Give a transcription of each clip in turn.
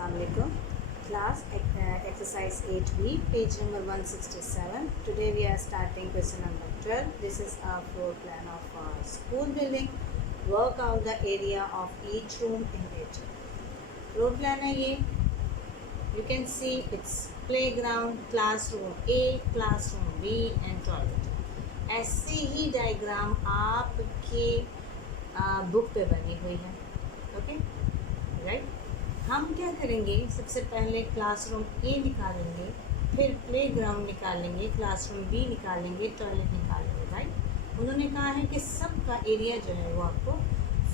Assalamualaikum. Class exercise 8B, page number 167. Today we are starting question number 12. This is our floor plan of our school building. Work out the area of each room in it. Floor plan है ये. You can see it's playground, classroom A, classroom B and toilet. ऐसी ही diagram आपके book पे बनी हुई है. Okay right. हम क्या करेंगे, सबसे पहले क्लासरूम ए निकालेंगे, फिर प्लेग्राउंड निकालेंगे, क्लासरूम बी निकालेंगे, टॉयलेट निकालेंगे. राइट. उन्होंने कहा है कि सबका एरिया जो है वो आपको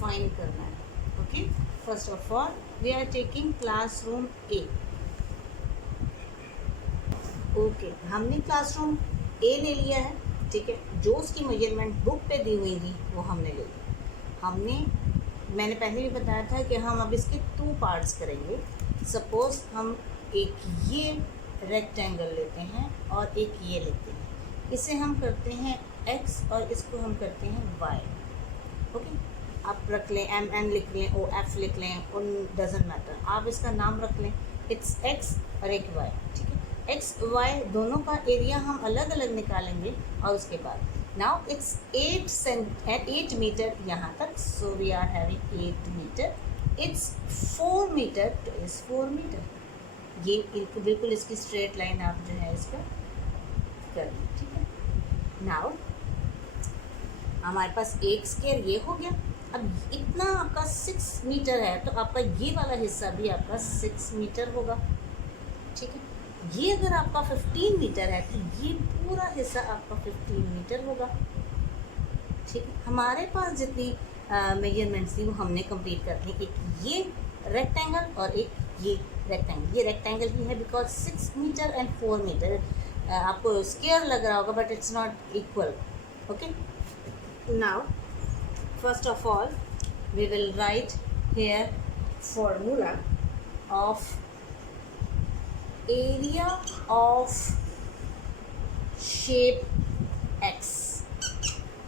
फाइंड करना है. Okay. First of all we are taking classroom A. Okay, हमने क्लासरूम ए ले लिया है. ठीक है. जो उसकी मेजरमेंट बुक पे दी हुई थी वो हमने ले ली. मैंने पहले भी बताया था कि हम अब इसके 2 पार्ट्स करेंगे. सपोज़ हम एक ये रेक्टेंगल लेते हैं और एक ये लेते हैं. इसे हम करते हैं x और इसको हम करते हैं y. ओके. आप रख लें, MN लिख लें, OF लिख लें, उन डजेंट मैटर. आप इसका नाम रख लें. इट्स x और एक y. ठीक है. x y दोनों का एरिया हम अलग अलग निकालेंगे और उसके बाद now it's 8 meter यहाँ तक. so we are having 8 meter. it's 4 meter तो is 4 meter. ये बिल्कुल इसकी स्ट्रेट लाइन आप जो है इसका कर लें. ठीक है. now हमारे पास एक स्क्वायर ये हो गया. अब इतना आपका 6 मीटर है तो आपका ये वाला हिस्सा भी आपका 6 मीटर होगा. ठीक है. ये अगर आपका 15 मीटर है तो ये पूरा हिस्सा आपका 15 मीटर होगा. ठीक है. हमारे पास जितनी मेजरमेंट्स थी वो हमने कंप्लीट कर ली. एक ये रेक्टेंगल और एक ये रेक्टेंगल. ये रेक्टेंगल भी है बिकॉज 6 मीटर एंड 4 मीटर. आपको स्क्वायर लग रहा होगा but it's not equal. Okay. Now first of all we will write here formula of area of shape x.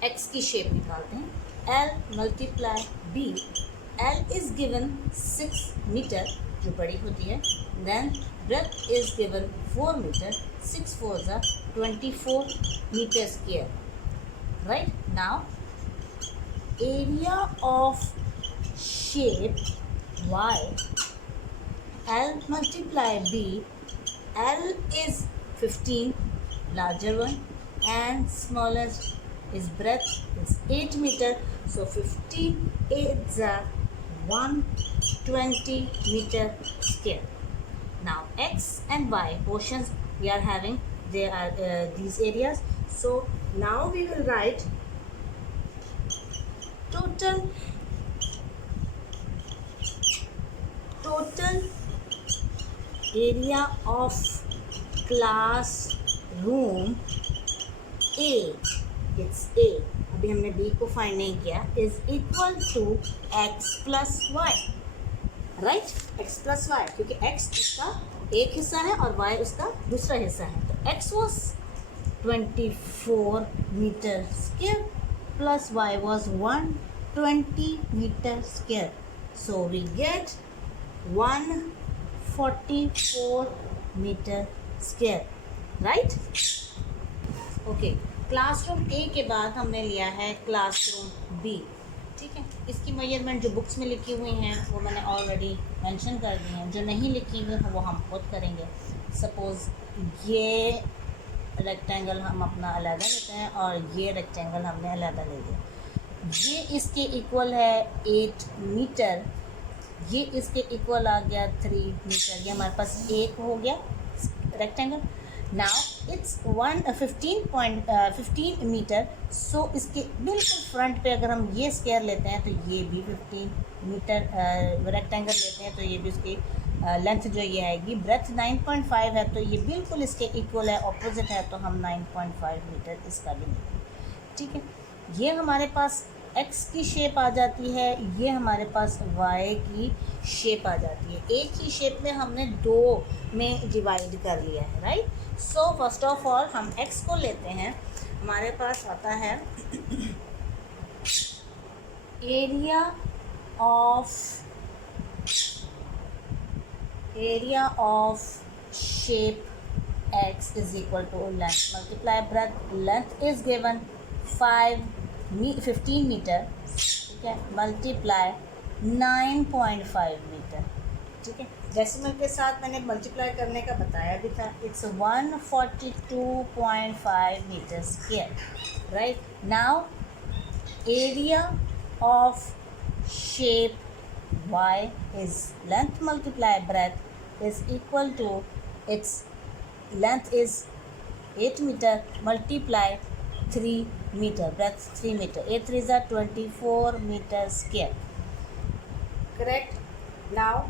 x की शेप निकालते हैं. L multiply b. L is given 6 metre जो बड़ी होती है. Then breadth is given 4 metre. 6 4 ज़ा 24 metre square. Right. Now area of shape y. L multiply b. L is 15, larger one, and smallest is breadth is 8 meter. So 15 is 120 meter square. Now x and y portions we are having, they are these areas. So now we will write total area of classroom A. It's A. अभी हमने B को find नहीं किया. is equal to x plus y. Right. x plus y क्योंकि x उसका एक हिस्सा है और y उसका दूसरा हिस्सा है. तो x was 24 metre square plus y was 120 metre square. So we get 144 metre square. Right. Okay. Classroom A के बाद हमने लिया है क्लासरूम बी. ठीक है. इसकी मेजरमेंट जो बुक्स में लिखी हुई हैं वो मैंने ऑलरेडी मेंशन कर दी हैं. जो नहीं लिखी हुई हैं वो हम खुद करेंगे. सपोज़ ये रेक्टेंगल हम अपना अलग लेते हैं और ये रेक्टेंगल हमने अलग ले लिया. ये इसके इक्वल है 8 मीटर. ये इसके इक्वल आ गया 3 मीटर. ये हमारे पास एक हो गया rectangle. Now it's 15 metre. So इसके बिल्कुल फ्रंट पे अगर हम ये स्क्वायर लेते हैं तो ये भी 15 मीटर रेक्टेंगल लेते हैं तो ये भी उसकी लेंथ जो ये आएगी. ब्रेथ 9.5 है तो ये बिल्कुल इसके इक्वल है, ऑपोजिट है, तो हम 9.5 मीटर इसका भी लेंगे. ठीक है. ये हमारे पास x की शेप आ जाती है. ये हमारे पास y की शेप आ जाती है. एक ही शेप में हमने 2 में डिवाइड कर लिया है. Right. So first of all हम x को लेते हैं. हमारे पास आता है area of area of shape x is equal to length multiply breadth. Length is given 15 meter, ठीक है, मल्टीप्लाई 9.5 मीटर, ठीक है। डेसिमल के साथ मैंने मल्टीप्लाई करने का बताया भी था। It's 142.5 metre square, right. Now area of shape y is length multiply breadth is equal to its length is 8 meter multiply 3 meter, breadth 3 meter, 8 3s are 24 meter square, correct। now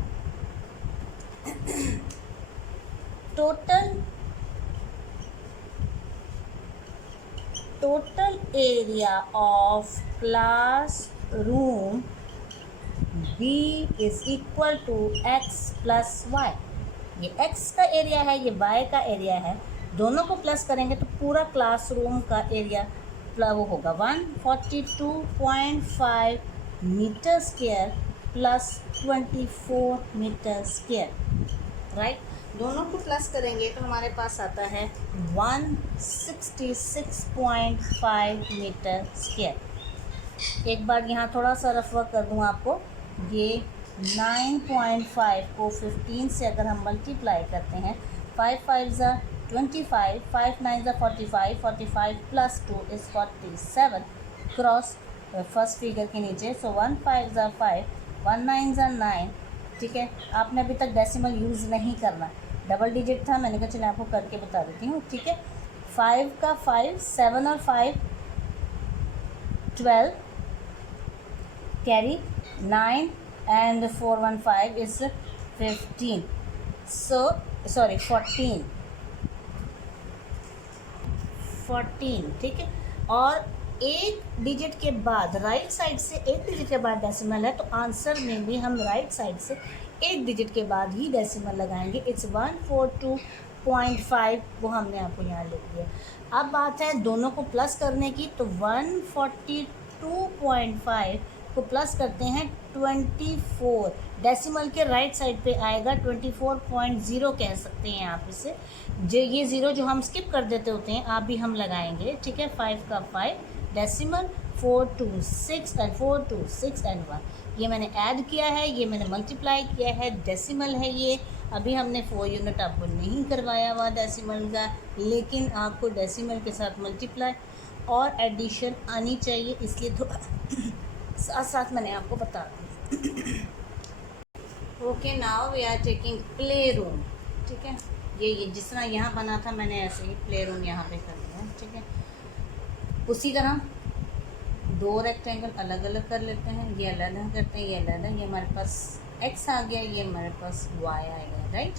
total area of classroom B is equal to x plus y। ये x का area है, ये y का area है, दोनों को plus करेंगे तो पूरा क्लासरूम का एरिया वो होगा 142.5 metre square plus 24 metre square, right. दोनों को प्लस करेंगे तो हमारे पास आता है 166.5 मीटर स्क्वायर। एक बार यहाँ थोड़ा सा रफ वर्क कर दूँ आपको। ये 9.5 को 15 से अगर हम मल्टीप्लाई करते हैं, 5 5 ज़ा 25, 5 9 ज़ा 45, 45 plus 2 is 47 cross first figure के नीचे। सो 1 5 ज़ा 5, 1 9 ज़ा 9, ठीक है। आपने अभी तक डेसिमल यूज़ नहीं करना, डबल डिजिट था, मैंने कहा चलिए आपको करके बता देती हूँ, ठीक है। 5 का 5, 7 और 5 12, carry 9 and 4 1 5 is 15, so sorry 14, ठीक है। और एक डिजिट के बाद राइट साइड से एक डिजिट के बाद डेसिमल है, तो आंसर में भी हम राइट साइड से एक डिजिट के बाद ही डेसिमल लगाएंगे। इट्स 142.5, वो हमने आपको यहाँ लिख दिया। अब बात है दोनों को प्लस करने की, तो 142.5 को प्लस करते हैं 24, डेसिमल के राइट साइड पे आएगा 24.0 कह सकते हैं आप इसे। जो ये ज़ीरो जो हम स्किप कर देते होते हैं, आप भी हम लगाएंगे, ठीक है। 5 का 5 डेसिमल, 4 2 6 एंड 4 2 6 एंड 1, ये मैंने ऐड किया है, ये मैंने मल्टीप्लाई किया है, डेसिमल है ये। अभी हमने 4 यूनिट आपको नहीं करवाया हुआ डेसिमल का, लेकिन आपको डेसिमल के साथ मल्टीप्लाई और एडिशन आनी चाहिए, इसलिए थोड़ा साथ साथ मैंने आपको बता दी। Okay, now we are taking play room, ठीक है। ये जिस तरह यहाँ बना था मैंने ऐसे ही प्ले रूम यहाँ पे कर दिया, ठीक है। उसी तरह 2 रेक्टेंगल अलग अलग कर लेते हैं, ये अलग करते हैं, ये अलग, ये हमारे पास x आ गया, ये हमारे पास y आएगा, राइट।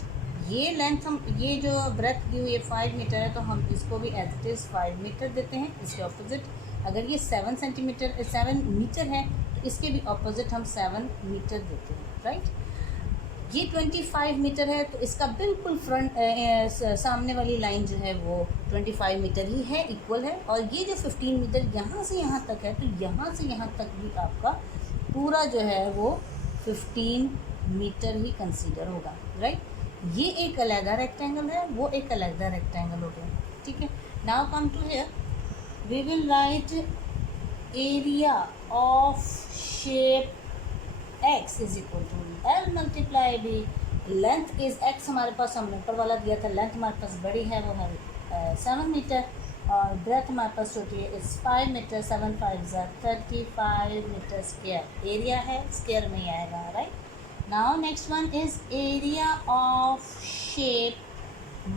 ये लेंथ हम, ये जो ब्रेथ दी हुई है 5 मीटर है, तो हम इसको भी एज इट इज़ 5 मीटर देते हैं। इसके ऑपोजिट अगर ये 7 मीटर है, तो इसके भी ऑपोजिट हम 7 मीटर देते हैं, राइट। ये 25 मीटर है, तो इसका बिल्कुल फ्रंट सामने वाली लाइन जो है वो 25 मीटर ही है, इक्वल है। और ये जो 15 मीटर यहाँ से यहाँ तक है, तो यहाँ से यहाँ तक भी आपका पूरा जो है वो 15 मीटर ही कंसीडर होगा, राइट। ये एक अलग रेक्टेंगल है, वो एक अलग रेक्टेंगल हो गया, ठीक है। Now come to here, we will write area of shape x is equal to L multiply B। Length is x हमारे पास, हमने ऊपर वाला दिया था, लेंथ हमारे पास बड़ी है, वो है 7 मीटर, और ब्रेथ हमारे पास छोटी है, इस 5 मीटर, 7 5 35 मीटर स्क्वायर। एरिया है, स्क्वायर में ही आएगा, right. Now next one is area of shape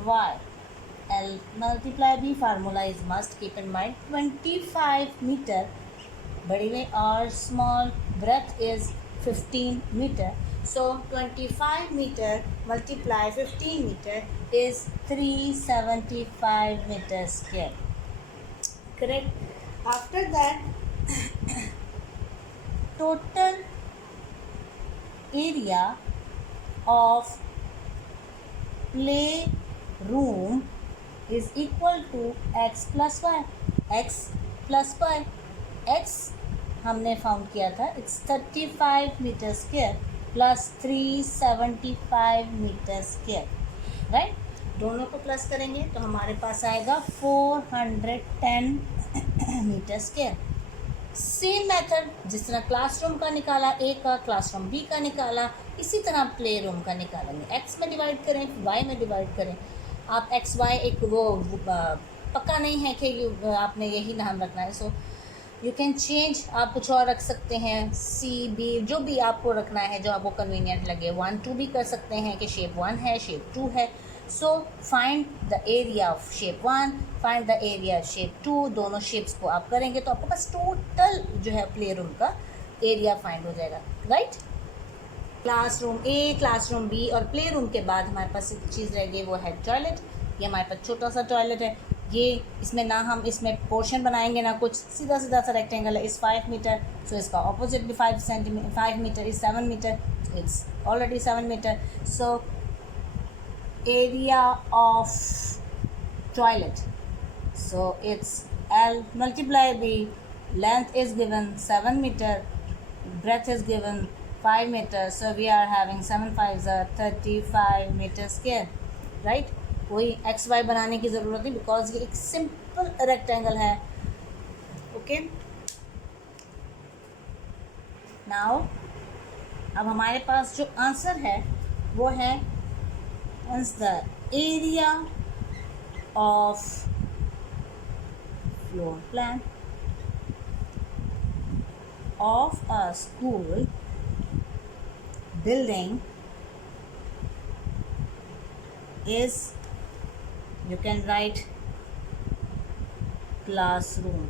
y। L multiply B, formula is must keep in mind. 25 metre बड़ी में, और small breadth is 15 meter, so 25 meter multiply 15 meter is 375 meter square, correct। After that total area of play room is equal to x plus y, x plus y। x हमने found किया था, it's 35 metre square plus 375 metre square, right. दोनों को plus करेंगे तो हमारे पास आएगा 410 metre square. Same method जिस तरह क्लासरूम का निकाला ए का, क्लासरूम बी का निकाला, इसी तरह प्ले रूम का निकालेंगे। एक्स में डिवाइड करें, वाई में डिवाइड करें। आप एक्स वाई एक वो पक्का नहीं है कि आपने यही नाम रखना है, सो यू कैन चेंज, आप कुछ और रख सकते हैं, सी बी, जो भी आपको रखना है, जो आपको कन्वीनियंट लगे। 1 2 भी कर सकते हैं कि शेप 1 है, शेप 2 है। So find the area of shape 1, find the area of shape 2, दोनों शेप्स को आप करेंगे तो आपके पास टोटल जो है प्ले रूम का एरिया फाइंड हो जाएगा, राइट। क्लासरूम ए, क्लासरूम बी और प्ले रूम के बाद हमारे पास एक चीज़ रह गई, वो है टॉयलेट। ये हमारे पास छोटा सा टॉयलेट है, ये इसमें ना हम इसमें पोर्शन बनाएंगे ना कुछ, सीधा सीधा सा रेक्टेंगल है, इस 5 मीटर, सो इसका ऑपोजिट भी 5 metre is 7 metre, it's already 7 metre. So area of toilet, so it's L multiply B, length is given 7 meter, breadth is given 5 meter, so we are having 7 5s are 35 meter square, right। कोई x Y बनाने की ज़रूरत नहीं, because ये एक simple rectangle है, okay. Now अब हमारे पास जो आंसर है वो है the area of floor plan of a school building is, you can write classroom.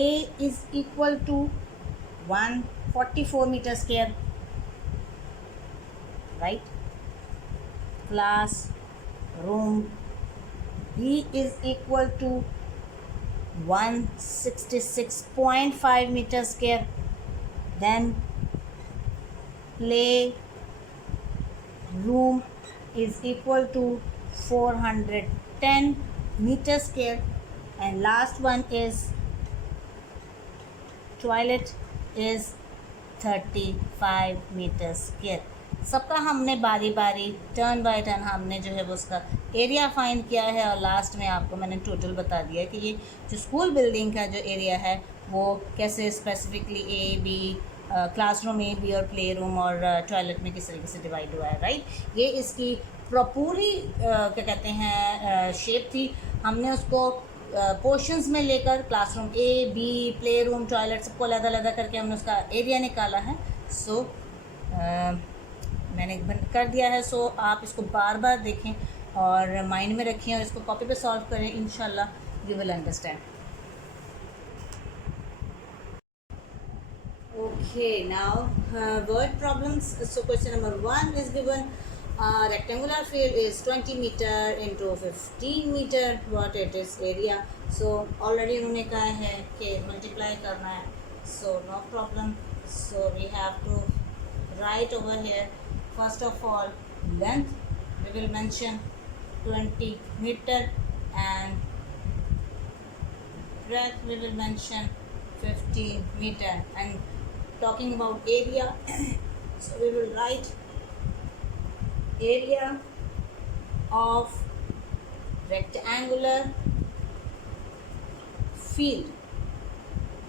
A is equal to 144 meter square, right। Classroom B is equal to 166.5 meter square. Then play room is equal to 410 meter square, and last one is toilet is 35 meter square। सबका हमने बारी बारी turn by turn हमने जो है वो उसका area find किया है, और लास्ट में आपको मैंने टोटल बता दिया है कि ये जो स्कूल बिल्डिंग का जो एरिया है वो कैसे specifically A B, classroom A B और प्ले रूम और टॉयलेट में किस तरीके से डिवाइड हुआ है, राइट। ये इसकी पूरी क्या कहते हैं शेप थी। हमने उसको पोर्शंस में लेकर classroom A B, playroom, toilet सबको अलग अलग करके हमने उसका एरिया निकाला है। सो मैंने बंद कर दिया है। सो आप इसको बार बार देखें और माइंड में रखें और इसको कॉपी पे सॉल्व करें, इंशाल्लाह you will understand. Okay, now word problems. So question number 1 is given, rectangular field is 20 meter into 15 meter, what it is area। So already उन्होंने कहा है कि multiply करना है, so no problem। So we have to write over here, first of all length we will mention 20 meter and breadth we will mention 15 meter, and talking about area so we will write area of rectangular field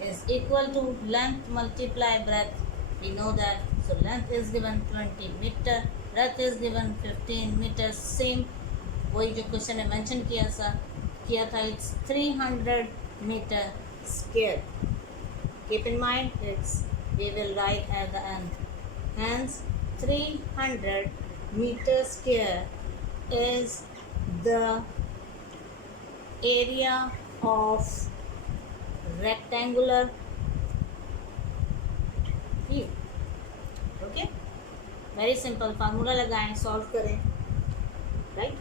is equal to length multiply breadth, we know that। So length is given 20 meter, breadth is given 15 meters, same वही जो question में mention किया था, it's 300 meter square। Keep in mind it's, we will write at the end, hence 300 meter square is the area of rectangular field, okay। very simple formula लगाएं, solve करें, right.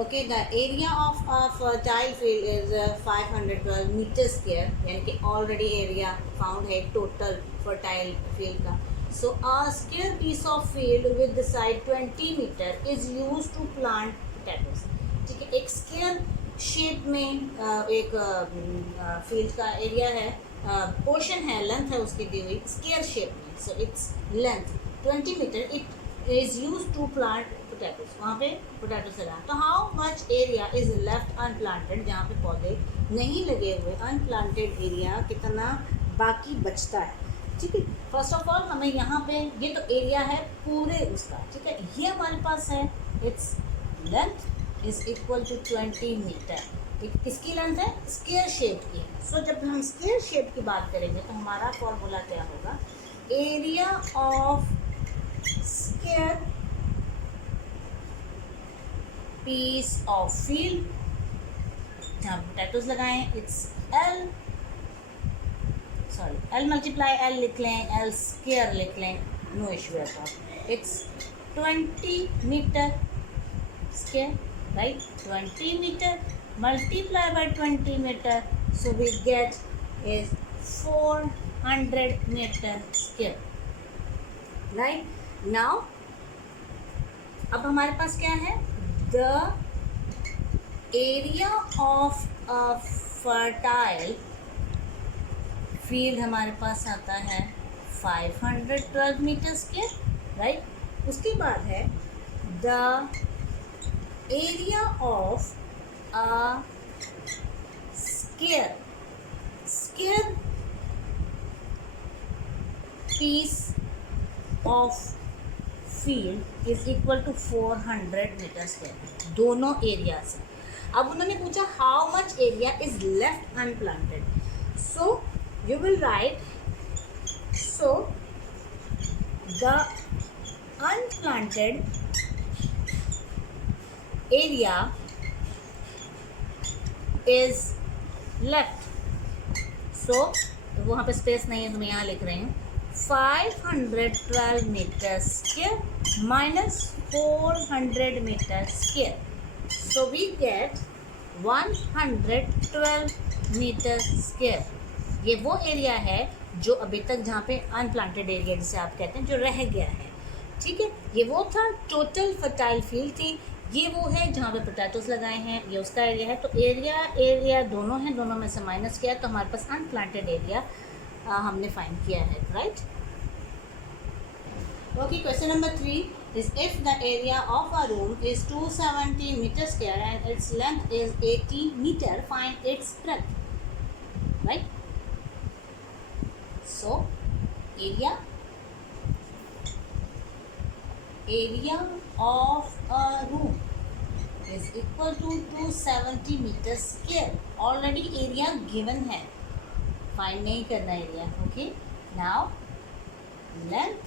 Okay, the area of a fertile field is 512 meter square, यानी कि already area found है total fertile field का। So a square piece of field with the side 20 meter is used to plant potatoes। ठीक है, एक square shape में एक field का area है, portion है, length है उसकी दी हुई square shape में, So its length 20 meter. It is used to plant potatoes. वहाँ पे potatoes लगा. तो how much area is left unplanted? जहाँ पे पौधे नहीं लगे हुए, unplanted area कितना बाकी बचता है. ठीक है. फर्स्ट ऑफ ऑल हमें यहाँ पे ये तो एरिया है पूरे उसका. ठीक है. ये हमारे पास है. Its length is equal to 20 metre. किसकी लेंथ है? स्क्वायर शेप की. सो जब हम स्क्वायर शेप की बात करेंगे तो हमारा फॉर्मूला क्या होगा? Area of square piece of field, जहाँ पोटैटोज लगाएं, इट्स एल मल्टीप्लाई एल लिख लें, एल स्क्वायर लिख लें, no issue at all. It's 20 metre square, right? 20 metre multiply by 20 meter, so we get is 400 meter square. Right now अब हमारे पास क्या है? The area of a fertile field हमारे पास आता है 512 meter square, right? उसके बाद है the area of a square piece of field is equal to 400 meter square. दोनों एरिया से. अब उन्होंने पूछा how much area is left unplanted. So you will write, so the unplanted area is left. So वहाँ पे space नहीं है तो मैं यहाँ लिख रही हूँ 512 metre square minus 400 metre square. So we get 112 metre square. ये वो एरिया है जो अभी तक जहाँ पे अनप्लांटेड एरिया जिसे आप कहते हैं जो रह गया है. ठीक है. ये वो था टोटल फर्टाइल फील्ड थी. ये वो है जहाँ पे पोटैटोज लगाए हैं. ये उसका एरिया है. तो एरिया दोनों हैं, दोनों में से माइनस किया तो हमारे पास अनप्लांटेड एरिया हमने फाइंड किया है. Right. Okay. Question number 3 is if the area of a room is 270 metre square and its length is 80 metre, find its breadth. Right. So area of a room is equal to 270 meter square. Already area given है, find नहीं करना area. Okay. Now length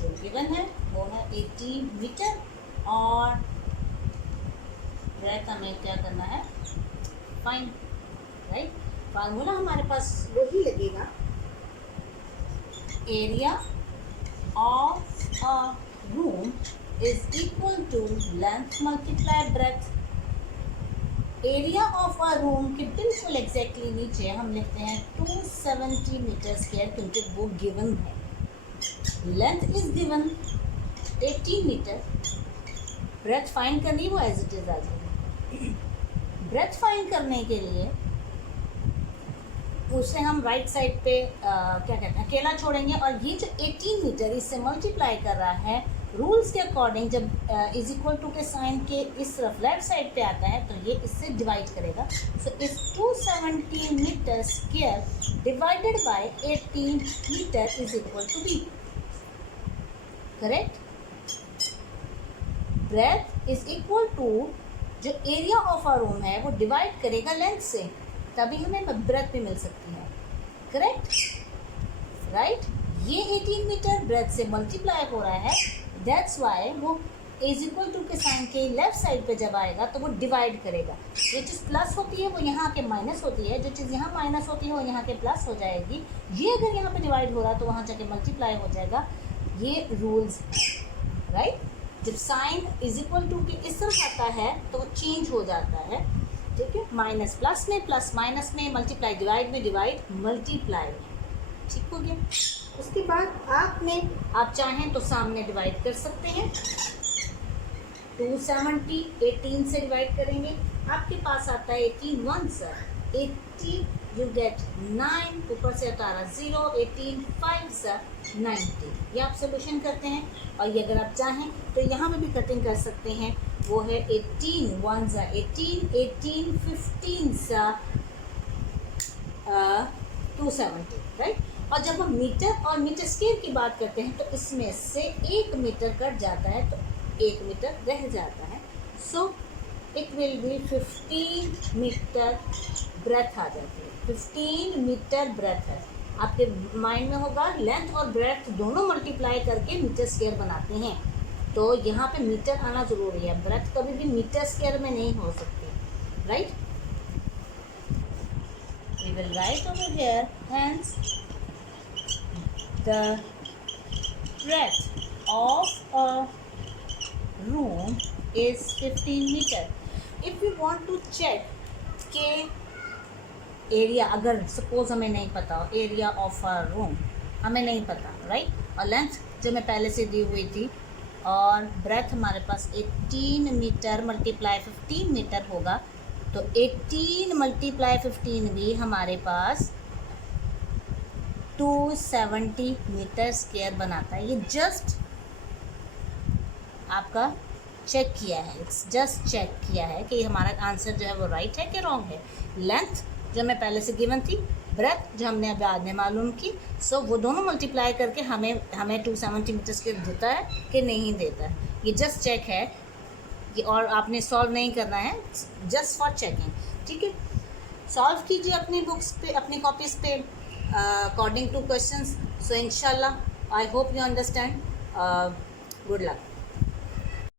जो given है वो है 80 metre और breath हमें क्या करना है? फाइंड. राइट. फार्मूला हमारे पास वही लगेगा. Area of a room is equal to length multiply breadth. Area of a room के बिल्कुल एग्जैक्टली नीचे हम लिखते हैं 270 मीटर स्क्वायर क्योंकि वो गिवन है. Length is given 80 metre. Breadth find करनी वो एज इट इज आ जाएगी. ब्रेथ फाइंड करने के लिए उसे हम राइट साइड पे क्या कहते हैं अकेला छोड़ेंगे और ये जो 18 मीटर इससे मल्टीप्लाई कर रहा है रूल्स के अकॉर्डिंग जब इज इक्वल टू के साइन के इस तरफ लेफ्ट साइड पे आता है तो ये इससे डिवाइड करेगा. सो इस 270 metre square divided by 18 metre is equal to B. Correct. Breadth is equal to जो एरिया ऑफ अ रूम है वो डिवाइड करेगा लेंथ से, तभी हमें ब्रेथ भी मिल सकती है. करेक्ट. राइट. ये 18 मीटर ब्रेथ से मल्टीप्लाई हो रहा है. दैट्स वाई वो इज इक्वल टू के साइन के लेफ्ट साइड पे जब आएगा तो वो डिवाइड करेगा. जो चीज़ प्लस होती है वो यहाँ के माइनस होती है, जो चीज़ यहाँ माइनस होती है वो यहाँ के प्लस हो जाएगी. ये अगर यहाँ पे डिवाइड हो रहा तो वहाँ जाके मल्टीप्लाई हो जाएगा. ये रूल्स हैं. राइट. जब साइन इज इक्वल टू के इस तरफ आता है तो वो चेंज हो जाता है. ठीक है. माइनस प्लस में, प्लस माइनस में, मल्टीप्लाई डिवाइड में, डिवाइड मल्टीप्लाई में. ठीक हो गया. उसके बाद आप चाहें तो सामने डिवाइड कर सकते हैं. 270 18 से डिवाइड करेंगे आपके पास आता है 81 सर 80 यू गेट 9, ऊपर से हटाना 0, 18, 5 सा 90। ये आप सोल्यूशन करते हैं। और ये अगर आप चाहें तो यहाँ पे भी कटिंग कर सकते हैं। वो है 18, 1 सा 18, 18, 15 सा 270, राइट। और जब हम मीटर और मीटर स्क्वायर की बात करते हैं तो इसमें से 1 मीटर कट जाता है तो 1 मीटर रह जाता है। So it will be 15 metre breadth आ जाती है। 15 मीटर ब्रेथ है। आपके माइंड में होगा लेंथ और ब्रेथ दोनों मल्टीप्लाई करके मीटर स्क्वायर बनाते हैं, तो यहाँ पे मीटर आना ज़रूरी है। ब्रेथ कभी भी मीटर स्क्वायर में नहीं हो सकती, right. We will write over here, hence the breadth of a room is 15 meter. If we want to check के एरिया, अगर सपोज हमें नहीं पता एरिया ऑफ अ रूम हमें नहीं पता, राइट। और लेंथ जो मैं पहले से दी हुई थी और ब्रेथ हमारे पास 18 मीटर मल्टीप्लाई 15 मीटर होगा, तो 18 मल्टीप्लाई 15 भी हमारे पास 270 मीटर स्क्वायर बनाता है। ये जस्ट आपका चेक किया है, इट्स जस्ट चेक किया है कि हमारा आंसर जो है वो राइट है कि रॉन्ग है। लेंथ जो मैं पहले से गिवन थी, ब्रेथ जो हमने बाद में मालूम की, सो वो दोनों मल्टीप्लाई करके हमें 270 मीटर स्क्वायर देता है कि नहीं देता है। ये जस्ट चेक है कि, और आपने सॉल्व नहीं करना है, जस्ट फॉर चेकिंग, ठीक है। सॉल्व कीजिए अपनी बुक्स पे, अपनी कॉपीज़ पे अकॉर्डिंग टू क्वेश्चंस। सो इंशाल्लाह I hope you understand. Good luck.